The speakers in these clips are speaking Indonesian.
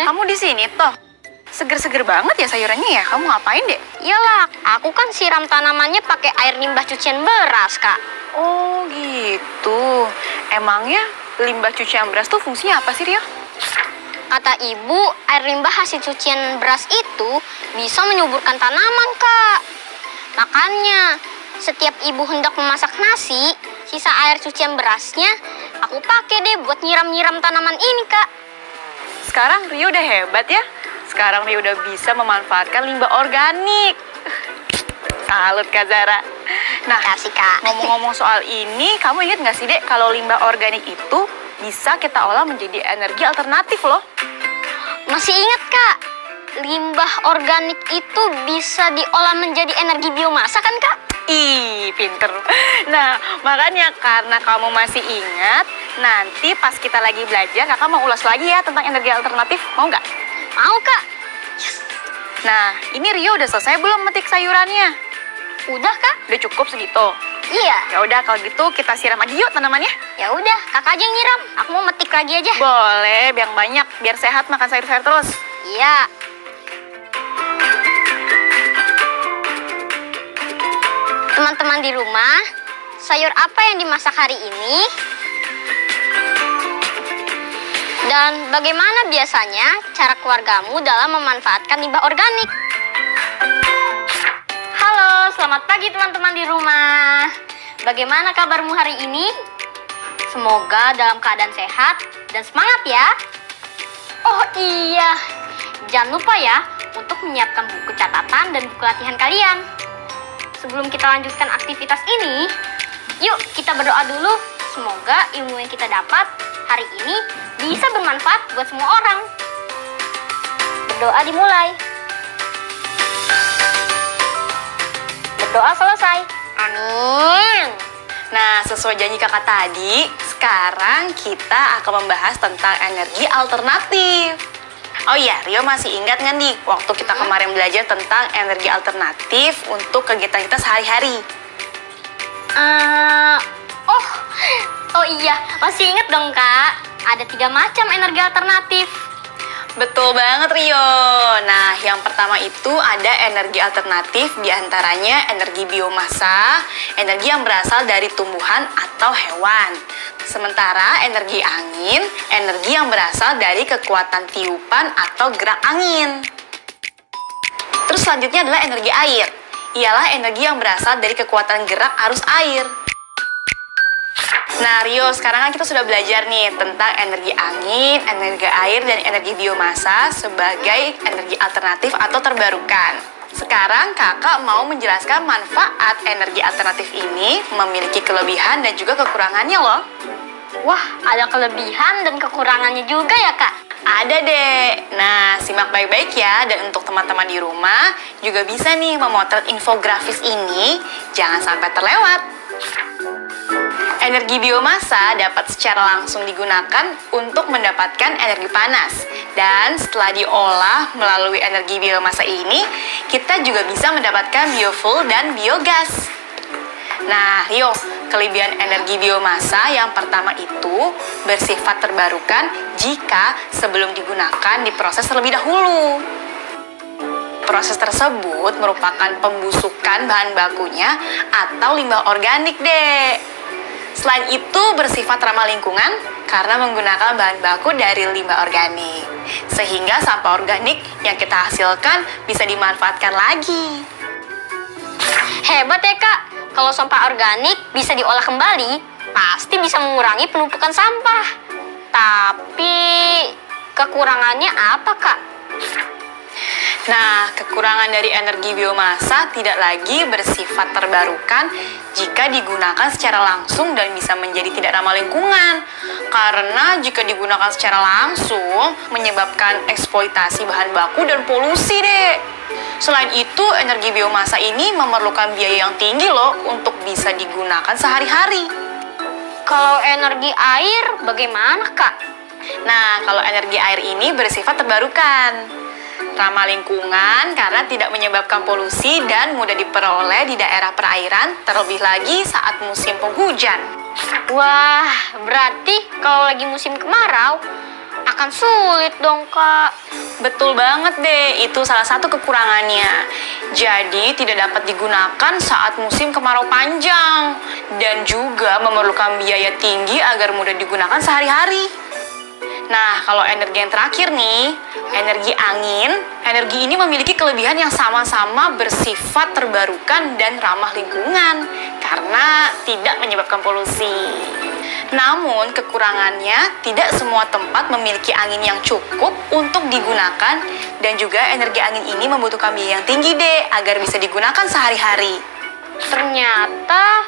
Kamu di sini toh? Seger-seger banget ya sayurannya ya. Kamu ngapain, Dek? Iyalah, aku kan siram tanamannya pakai air limbah cucian beras, Kak. Oh, gitu. Emangnya limbah cucian beras tuh fungsinya apa sih, Rio? Kata ibu, air limbah hasil cucian beras itu bisa menyuburkan tanaman, Kak. Makanya, setiap ibu hendak memasak nasi, sisa air cucian berasnya aku pakai deh buat nyiram-nyiram tanaman ini, Kak. Sekarang Rio udah hebat ya. Sekarang Rio udah bisa memanfaatkan limbah organik. Salut, Kak Zara. Nah, Kasih, Kak. ngomong-ngomong soal ini, kamu ingat nggak sih, Dek, kalau limbah organik itu bisa kita olah menjadi energi alternatif loh. Masih ingat, Kak? Limbah organik itu bisa diolah menjadi energi biomasa kan, Kak? Ih, pinter. Nah, makanya karena kamu masih ingat, nanti pas kita lagi belajar, kakak mau ulas lagi ya tentang energi alternatif. Mau nggak? Mau, Kak. Nah, ini Rio udah selesai belum metik sayurannya? Udah, Kak? Udah cukup segitu? Iya. Ya udah, kalau gitu kita siram aja yuk tanamannya. Ya udah, Kakak aja yang nyiram. Aku mau metik lagi aja. Boleh, yang banyak, biar sehat makan sayur-sayur terus. Iya. Teman-teman di rumah, sayur apa yang dimasak hari ini? Dan bagaimana biasanya cara keluargamu dalam memanfaatkan limbah organik? Halo, selamat pagi teman-teman di rumah. Bagaimana kabarmu hari ini? Semoga dalam keadaan sehat dan semangat ya. Oh iya, jangan lupa ya untuk menyiapkan buku catatan dan buku latihan kalian. Sebelum kita lanjutkan aktivitas ini, yuk kita berdoa dulu. Semoga ilmu yang kita dapat hari ini bisa bermanfaat buat semua orang. Berdoa dimulai. Berdoa selesai. Amin. Nah, sesuai janji kakak tadi, sekarang kita akan membahas tentang energi alternatif. Oh iya, Rio masih ingat nggak nih waktu kita kemarin belajar tentang energi alternatif untuk kegiatan kita sehari-hari? Oh iya, masih ingat dong, Kak. Ada 3 macam energi alternatif. Betul banget, Rio. Nah, yang pertama itu ada energi alternatif, diantaranya energi biomasa, energi yang berasal dari tumbuhan atau hewan. Sementara energi angin, energi yang berasal dari kekuatan tiupan atau gerak angin. Terus selanjutnya adalah energi air. Ialah energi yang berasal dari kekuatan gerak arus air. Nah, Rio, sekarang kan kita sudah belajar nih tentang energi angin, energi air, dan energi biomasa sebagai energi alternatif atau terbarukan. Sekarang kakak mau menjelaskan manfaat energi alternatif ini memiliki kelebihan dan juga kekurangannya loh. Wah, ada kelebihan dan kekurangannya juga ya, Kak? Ada deh. Nah, simak baik-baik ya. Dan untuk teman-teman di rumah juga bisa nih memotret infografis ini. Jangan sampai terlewat. Energi biomasa dapat secara langsung digunakan untuk mendapatkan energi panas. Dan setelah diolah melalui energi biomasa ini, kita juga bisa mendapatkan biofuel dan biogas. Nah, Rio, kelebihan energi biomasa yang pertama itu bersifat terbarukan jika sebelum digunakan diproses terlebih dahulu. Proses tersebut merupakan pembusukan bahan bakunya atau limbah organik, Dek. Selain itu bersifat ramah lingkungan karena menggunakan bahan baku dari limbah organik. Sehingga sampah organik yang kita hasilkan bisa dimanfaatkan lagi. Hebat ya, Kak. Kalau sampah organik bisa diolah kembali, pasti bisa mengurangi penumpukan sampah. Tapi kekurangannya apa, Kak? Nah, kekurangan dari energi biomasa tidak lagi bersifat terbarukan jika digunakan secara langsung dan bisa menjadi tidak ramah lingkungan. Karena jika digunakan secara langsung, menyebabkan eksploitasi bahan baku dan polusi, deh. Selain itu, energi biomasa ini memerlukan biaya yang tinggi loh untuk bisa digunakan sehari-hari. Kalau energi air bagaimana, Kak? Nah, kalau energi air ini bersifat terbarukan. Ramah lingkungan karena tidak menyebabkan polusi dan mudah diperoleh di daerah perairan, terlebih lagi saat musim penghujan. Wah, berarti kalau lagi musim kemarau akan sulit dong, Kak. Betul banget deh, itu salah satu kekurangannya. Jadi tidak dapat digunakan saat musim kemarau panjang dan juga memerlukan biaya tinggi agar mudah digunakan sehari-hari. Nah, kalau energi yang terakhir nih, energi angin. Energi ini memiliki kelebihan yang sama-sama bersifat terbarukan dan ramah lingkungan karena tidak menyebabkan polusi. Namun, kekurangannya tidak semua tempat memiliki angin yang cukup untuk digunakan dan juga energi angin ini membutuhkan biaya yang tinggi deh agar bisa digunakan sehari-hari. Ternyata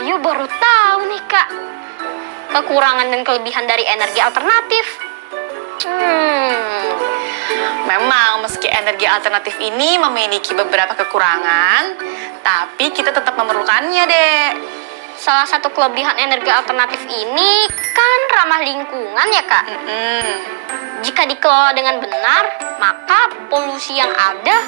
Rio baru tahu nih, Kak, kekurangan dan kelebihan dari energi alternatif. Memang meski energi alternatif ini memiliki beberapa kekurangan, tapi kita tetap memerlukannya deh. Salah satu kelebihan energi alternatif ini kan ramah lingkungan ya, Kak? Jika dikelola dengan benar, maka polusi yang ada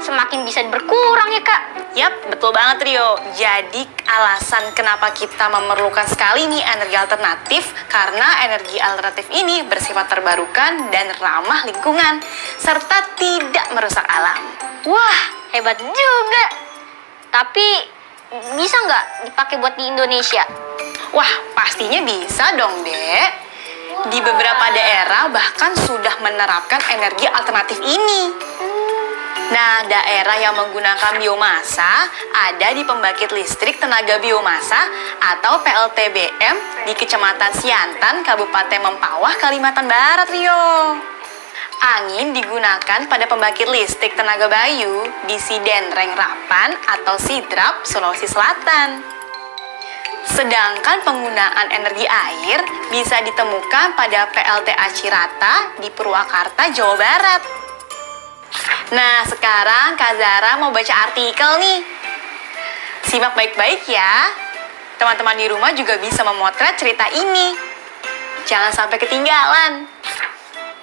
semakin bisa berkurang ya, Kak? Yap, betul banget Rio. Jadi alasan kenapa kita memerlukan sekali nih energi alternatif karena energi alternatif ini bersifat terbarukan dan ramah lingkungan serta tidak merusak alam. Wah, hebat juga. Tapi bisa nggak dipakai buat di Indonesia? Wah, pastinya bisa dong, Dek. Di beberapa daerah bahkan sudah menerapkan energi alternatif ini. Nah, daerah yang menggunakan biomasa ada di pembangkit listrik tenaga biomasa atau PLTBM di Kecamatan Siantan, Kabupaten Mempawah, Kalimantan Barat, Rio. Angin digunakan pada pembangkit listrik tenaga bayu di Sidenreng Rapan atau Sidrap, Sulawesi Selatan. Sedangkan penggunaan energi air bisa ditemukan pada PLTA Cirata di Purwakarta, Jawa Barat. Nah, sekarang Kak Zara mau baca artikel nih. Simak baik-baik ya. Teman-teman di rumah juga bisa memotret cerita ini. Jangan sampai ketinggalan.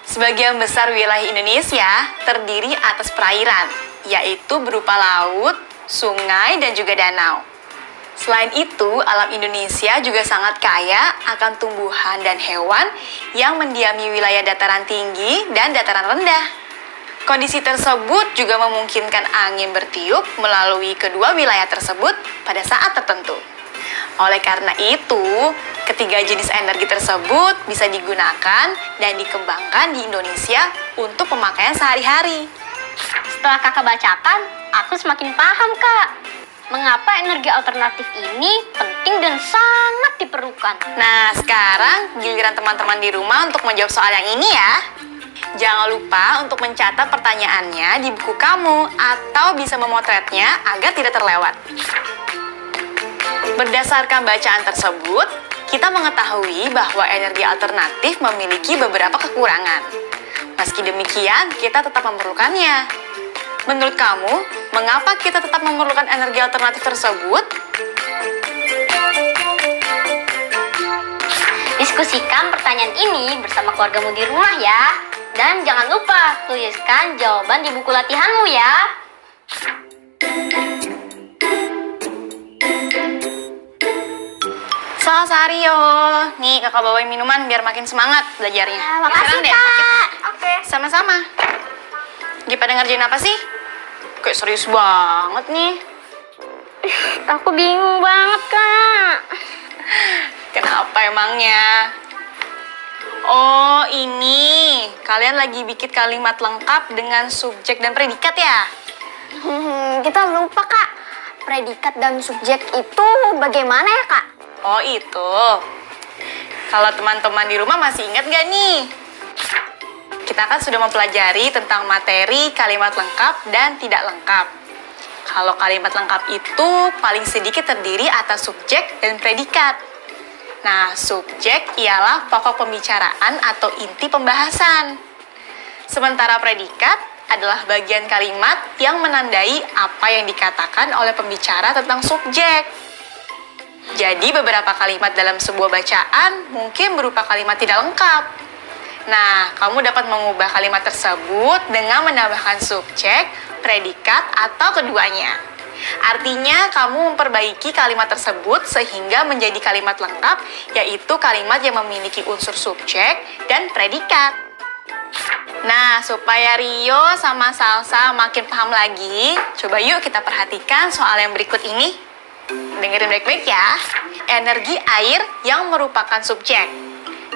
Sebagian besar wilayah Indonesia terdiri atas perairan, yaitu berupa laut, sungai, dan juga danau. Selain itu, alam Indonesia juga sangat kaya akan tumbuhan dan hewan yang mendiami wilayah dataran tinggi dan dataran rendah. Kondisi tersebut juga memungkinkan angin bertiup melalui kedua wilayah tersebut pada saat tertentu. Oleh karena itu, ketiga jenis energi tersebut bisa digunakan dan dikembangkan di Indonesia untuk pemakaian sehari-hari. Setelah kakak bacakan, aku semakin paham, Kak. Mengapa energi alternatif ini penting dan sangat diperlukan. Nah, sekarang giliran teman-teman di rumah untuk menjawab soal yang ini ya. Jangan lupa untuk mencatat pertanyaannya di buku kamu atau bisa memotretnya agar tidak terlewat. Berdasarkan bacaan tersebut, kita mengetahui bahwa energi alternatif memiliki beberapa kekurangan. Meski demikian, kita tetap memerlukannya. Menurut kamu, mengapa kita tetap memerlukan energi alternatif tersebut? Diskusikan pertanyaan ini bersama keluargamu di rumah ya. Dan jangan lupa tuliskan jawaban di buku latihanmu ya. Selamat sehari yo. Nih kakak bawain minuman biar makin semangat belajarnya. Ya, makasih Kak. Oke, sama-sama. Lagi pada ngerjain apa sih? Kayak serius banget nih. Aku bingung banget, Kak. Kenapa emangnya? Oh, ini. Kalian lagi bikin kalimat lengkap dengan subjek dan predikat ya? Kita lupa, Kak. Predikat dan subjek itu bagaimana ya, Kak? Oh, itu. Kalau teman-teman di rumah masih ingat gak nih? Kita kan sudah mempelajari tentang materi kalimat lengkap dan tidak lengkap. Kalau kalimat lengkap itu paling sedikit terdiri atas subjek dan predikat. Nah, subjek ialah pokok pembicaraan atau inti pembahasan. Sementara predikat adalah bagian kalimat yang menandai apa yang dikatakan oleh pembicara tentang subjek. Jadi beberapa kalimat dalam sebuah bacaan mungkin berupa kalimat tidak lengkap. Nah, kamu dapat mengubah kalimat tersebut dengan menambahkan subjek, predikat, atau keduanya. Artinya kamu memperbaiki kalimat tersebut sehingga menjadi kalimat lengkap, yaitu kalimat yang memiliki unsur subjek dan predikat. Nah, supaya Rio sama Salsa makin paham lagi, coba yuk kita perhatikan soal yang berikut ini. Dengerin baik-baik ya. Energi air yang merupakan subjek.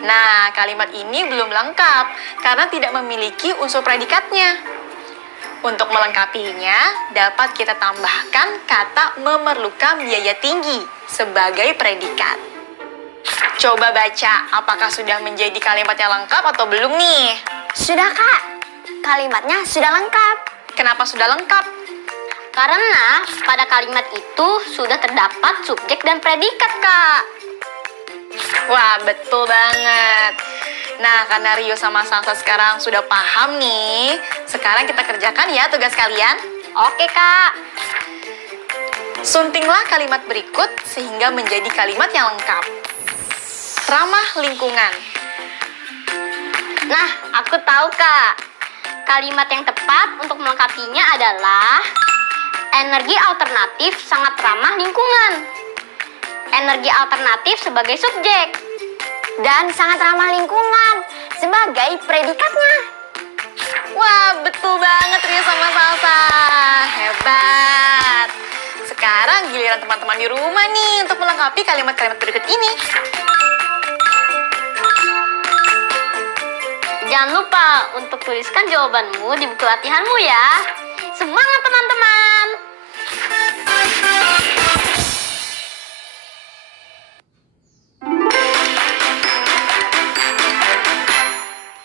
Nah, kalimat ini belum lengkap karena tidak memiliki unsur predikatnya. Untuk melengkapinya, dapat kita tambahkan kata memerlukan biaya tinggi sebagai predikat. Coba baca, apakah sudah menjadi kalimat yang lengkap atau belum nih? Sudah, Kak. Kalimatnya sudah lengkap. Kenapa sudah lengkap? Karena pada kalimat itu sudah terdapat subjek dan predikat, Kak. Wah, betul banget. Nah, karena Rio sama Salsa sekarang sudah paham nih, sekarang kita kerjakan ya tugas kalian. Oke, Kak. Suntinglah kalimat berikut sehingga menjadi kalimat yang lengkap. Ramah lingkungan. Nah, aku tahu, Kak. Kalimat yang tepat untuk melengkapinya adalah energi alternatif sangat ramah lingkungan. Energi alternatif sebagai subjek. Dan sangat ramah lingkungan sebagai predikatnya. Wah, betul banget Rio sama Salsa. Hebat. Sekarang giliran teman-teman di rumah nih untuk melengkapi kalimat-kalimat berikut ini. Jangan lupa untuk tuliskan jawabanmu di buku latihanmu ya. Semangat teman-teman!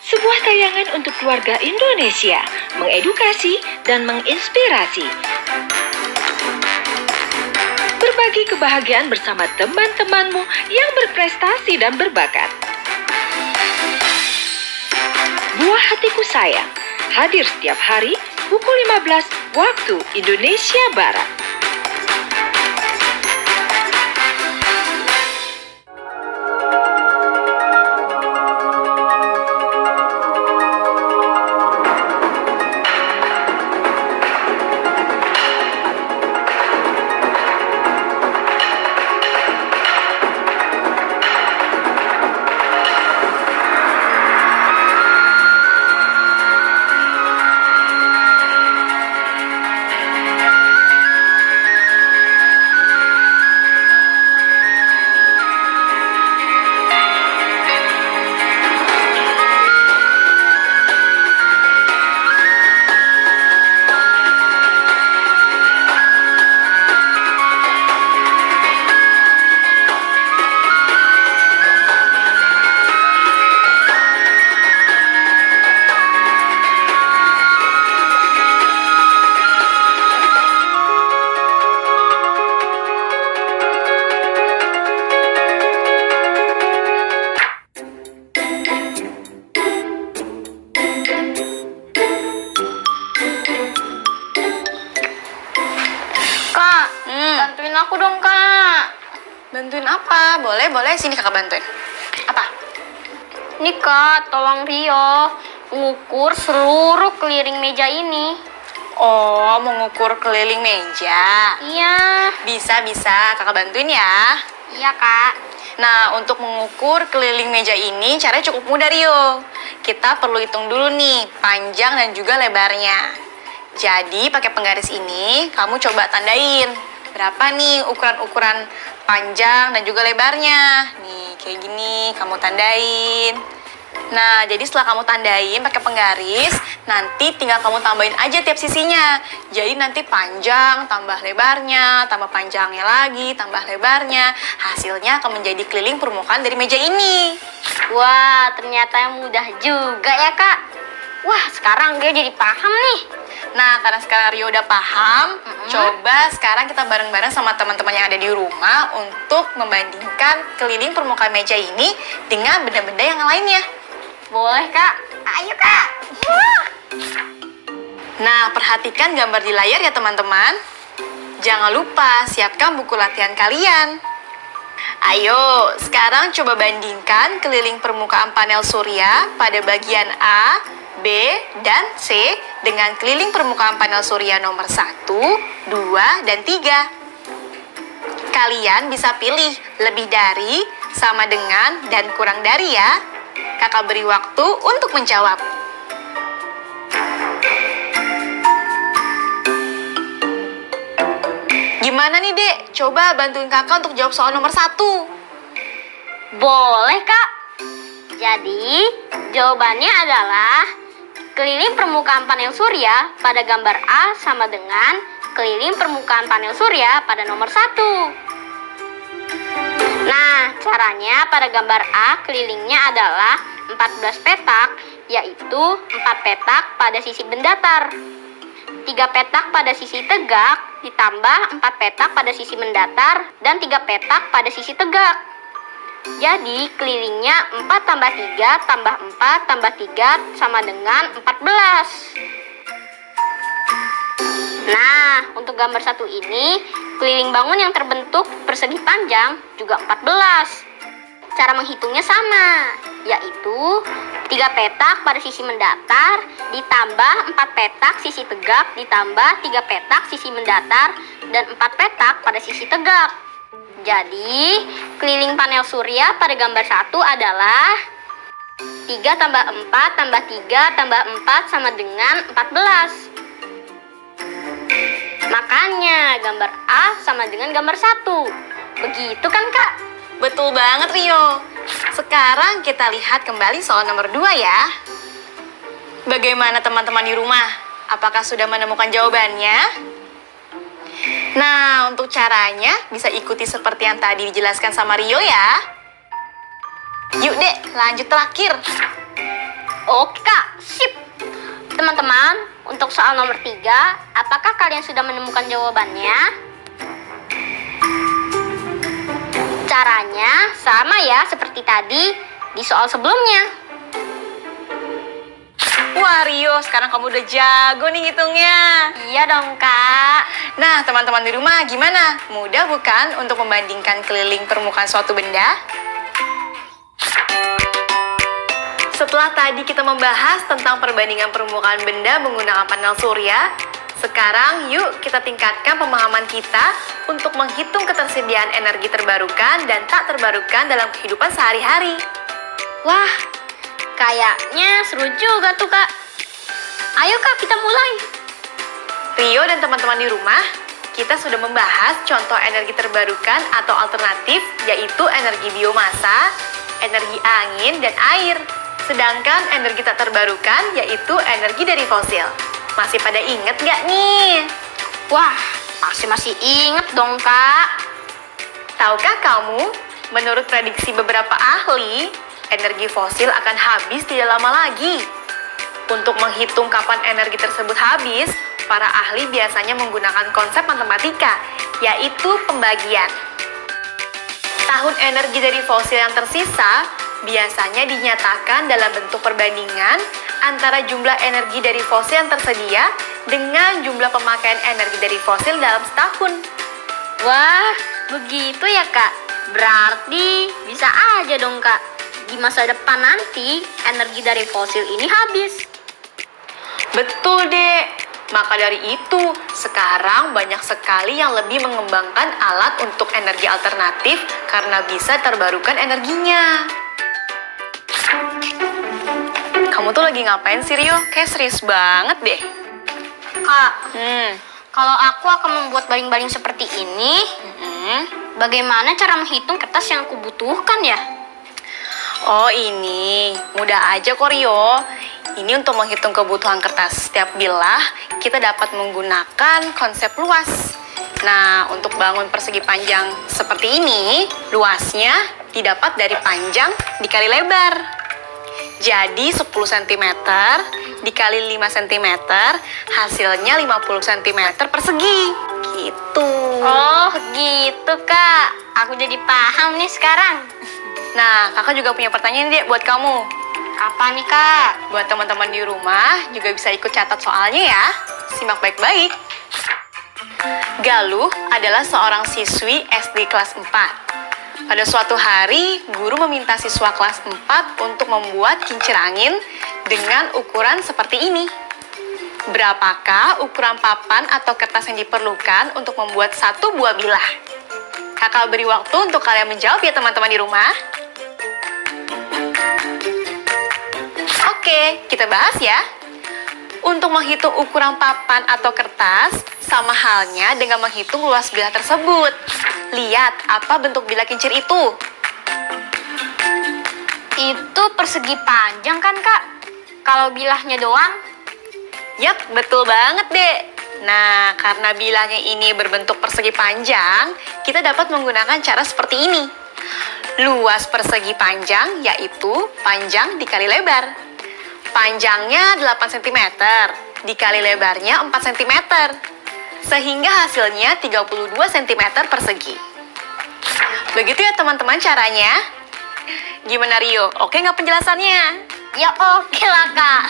Sebuah tayangan untuk keluarga Indonesia, mengedukasi dan menginspirasi. Berbagi kebahagiaan bersama teman-temanmu yang berprestasi dan berbakat. Buah Hatiku Sayang, hadir setiap hari pukul 15 waktu Indonesia Barat. Aku dong, Kak. Bantuin apa? Boleh, sini kakak bantuin. Apa? Nih, Kak, tolong Rio mengukur seluruh keliling meja ini. Oh, mengukur keliling meja. Iya. Bisa, kakak bantuin ya. Iya, Kak. Nah, untuk mengukur keliling meja ini caranya cukup mudah, Rio. Kita perlu hitung dulu nih panjang dan juga lebarnya. Jadi, pakai penggaris ini, kamu coba tandain berapa nih ukuran-ukuran panjang dan juga lebarnya. Nih, kayak gini, kamu tandain. Nah, jadi setelah kamu tandain pakai penggaris, nanti tinggal kamu tambahin aja tiap sisinya. Jadi nanti panjang, tambah lebarnya, tambah panjangnya lagi, tambah lebarnya. Hasilnya akan menjadi keliling permukaan dari meja ini. Wah, ternyata mudah juga ya, Kak. Wah, sekarang dia jadi paham nih. Nah, karena sekarang Rio udah paham, coba sekarang kita bareng-bareng sama teman-teman yang ada di rumah untuk membandingkan keliling permukaan meja ini dengan benda-benda yang lainnya. Boleh, Kak. Ayo, Kak. Nah, perhatikan gambar di layar ya, teman-teman. Jangan lupa siapkan buku latihan kalian. Ayo, sekarang coba bandingkan keliling permukaan panel surya pada bagian A B, dan C dengan keliling permukaan panel surya nomor 1, 2, dan 3. Kalian bisa pilih lebih dari, sama dengan, dan kurang dari ya. Kakak beri waktu untuk menjawab. Gimana nih, Dek? Coba bantuin kakak untuk jawab soal nomor 1. Boleh, Kak. Jadi, jawabannya adalah keliling permukaan panel surya pada gambar A sama dengan keliling permukaan panel surya pada nomor 1. Nah, caranya pada gambar A kelilingnya adalah 14 petak, yaitu 4 petak pada sisi mendatar, 3 petak pada sisi tegak, ditambah 4 petak pada sisi mendatar, dan 3 petak pada sisi tegak. Jadi, kelilingnya 4 tambah 3 tambah 4 tambah 3 sama dengan 14. Nah, untuk gambar 1 ini, keliling bangun yang terbentuk persegi panjang juga 14. Cara menghitungnya sama, yaitu 3 petak pada sisi mendatar, ditambah 4 petak sisi tegak, ditambah 3 petak sisi mendatar, dan 4 petak pada sisi tegak. Jadi, keliling panel surya pada gambar 1 adalah 3 tambah 4 tambah 3 tambah 4 sama dengan 14. Makanya, gambar A sama dengan gambar 1. Begitu kan, Kak? Betul banget, Rio. Sekarang kita lihat kembali soal nomor 2 ya. Bagaimana teman-teman di rumah? Apakah sudah menemukan jawabannya? Nah, untuk caranya bisa ikuti seperti yang tadi dijelaskan sama Rio ya. Yuk, Dek, lanjut terakhir. Oke, Kak. Sip. Teman-teman, untuk soal nomor 3, apakah kalian sudah menemukan jawabannya? Caranya sama ya seperti tadi di soal sebelumnya. Wah, Rio, sekarang kamu udah jago nih ngitungnya. Iya dong, Kak. Nah, teman-teman di rumah gimana? Mudah bukan untuk membandingkan keliling permukaan suatu benda? Setelah tadi kita membahas tentang perbandingan permukaan benda menggunakan panel surya, sekarang yuk kita tingkatkan pemahaman kita untuk menghitung ketersediaan energi terbarukan dan tak terbarukan dalam kehidupan sehari-hari. Wah, kayaknya seru juga tuh, Kak. Ayo, Kak, kita mulai. Rio dan teman-teman di rumah, kita sudah membahas contoh energi terbarukan atau alternatif, yaitu energi biomasa, energi angin, dan air. Sedangkan energi tak terbarukan yaitu energi dari fosil. Masih pada inget nggak nih? Wah, masih inget dong, Kak. Tahukah kamu, menurut prediksi beberapa ahli, energi fosil akan habis tidak lama lagi. Untuk menghitung kapan energi tersebut habis, para ahli biasanya menggunakan konsep matematika, yaitu pembagian. Tahun energi dari fosil yang tersisa biasanya dinyatakan dalam bentuk perbandingan antara jumlah energi dari fosil yang tersedia dengan jumlah pemakaian energi dari fosil dalam setahun. Wah, begitu ya, Kak. Berarti bisa aja dong, Kak. Di masa depan nanti, energi dari fosil ini habis. Betul, Dek. Maka dari itu, sekarang banyak sekali yang lebih mengembangkan alat untuk energi alternatif karena bisa terbarukan energinya. Kamu tuh lagi ngapain sih, Rio? Kayak serius banget deh. Kak, kalau aku akan membuat baling-baling seperti ini, bagaimana cara menghitung kertas yang aku butuhkan ya? Oh, ini mudah aja kok, Rio. Ini untuk menghitung kebutuhan kertas setiap bilah, kita dapat menggunakan konsep luas. Nah, untuk bangun persegi panjang seperti ini, luasnya didapat dari panjang dikali lebar. Jadi 10 cm dikali 5 cm, hasilnya 50 cm persegi. Gitu. Oh, gitu, Kak. Aku jadi paham nih sekarang. Nah, kakak juga punya pertanyaan deh buat kamu. Apa nih, Kak? Buat teman-teman di rumah juga bisa ikut catat soalnya ya. Simak baik-baik. Galuh adalah seorang siswi SD kelas 4. Pada suatu hari, guru meminta siswa kelas 4 untuk membuat kincir angin dengan ukuran seperti ini. Berapakah ukuran papan atau kertas yang diperlukan untuk membuat satu buah bilah? Kakak beri waktu untuk kalian menjawab ya teman-teman di rumah. Oke, kita bahas ya. Untuk menghitung ukuran papan atau kertas, sama halnya dengan menghitung luas bilah tersebut. Lihat, apa bentuk bilah kincir itu? Itu persegi panjang kan, Kak? Kalau bilahnya doang? Yap, betul banget, Dek. Nah, karena bilahnya ini berbentuk persegi panjang, kita dapat menggunakan cara seperti ini. Luas persegi panjang yaitu panjang dikali lebar. Panjangnya 8 cm, dikali lebarnya 4 cm. Sehingga hasilnya 32 cm persegi. Begitu ya teman-teman caranya. Gimana Rio? Oke nggak penjelasannya? Ya oke lah, Kak.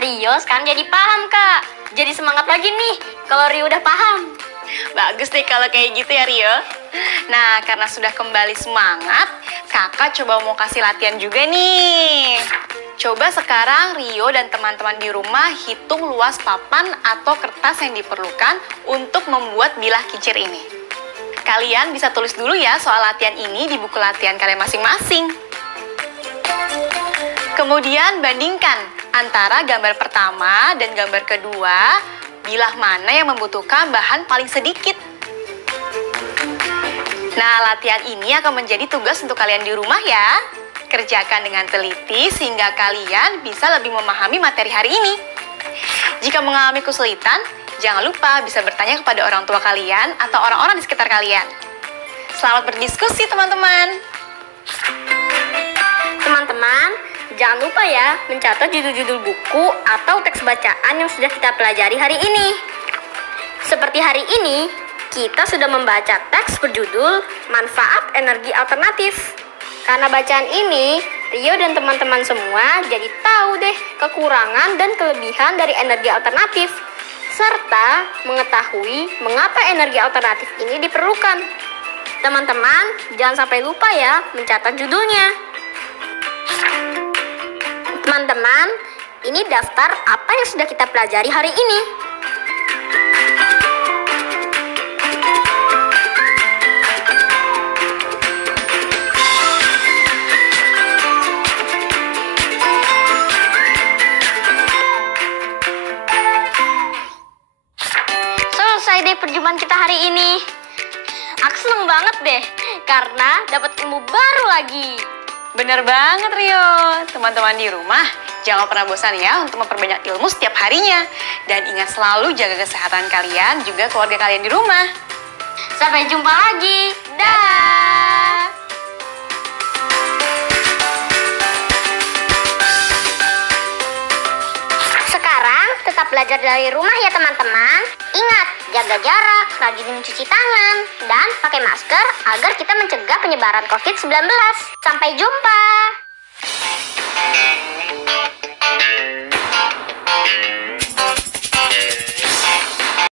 Rio sekarang jadi paham, Kak. Jadi semangat lagi nih kalau Rio udah paham. Bagus deh kalau kayak gitu ya Rio. Nah, karena sudah kembali semangat, kakak coba mau kasih latihan juga nih. Coba sekarang Rio dan teman-teman di rumah hitung luas papan atau kertas yang diperlukan untuk membuat bilah kincir ini. Kalian bisa tulis dulu ya soal latihan ini di buku latihan kalian masing-masing. Kemudian bandingkan antara gambar pertama dan gambar kedua, bilah mana yang membutuhkan bahan paling sedikit. Nah, latihan ini akan menjadi tugas untuk kalian di rumah ya. Kerjakan dengan teliti sehingga kalian bisa lebih memahami materi hari ini. Jika mengalami kesulitan, jangan lupa bisa bertanya kepada orang tua kalian atau orang-orang di sekitar kalian. Selamat berdiskusi, teman-teman. Teman-teman, jangan lupa ya mencatat judul-judul buku atau teks bacaan yang sudah kita pelajari hari ini. Seperti hari ini, kita sudah membaca teks berjudul Manfaat Energi Alternatif. Karena bacaan ini, Rio dan teman-teman semua jadi tahu deh kekurangan dan kelebihan dari energi alternatif, serta mengetahui mengapa energi alternatif ini diperlukan. Teman-teman, jangan sampai lupa ya mencatat judulnya. Teman-teman, ini daftar apa yang sudah kita pelajari hari ini. Selesai deh perjumpaan kita hari ini. Aku seneng banget deh, karena dapat ilmu baru lagi. Bener banget Rio. Teman-teman di rumah, jangan pernah bosan ya untuk memperbanyak ilmu setiap harinya. Dan ingat selalu jaga kesehatan kalian, juga keluarga kalian di rumah. Sampai jumpa lagi. Dah. Sekarang tetap belajar dari rumah ya teman-teman. Ingat, jaga jarak, rajin mencuci tangan, dan pakai masker agar kita mencegah penyebaran COVID-19. Sampai jumpa.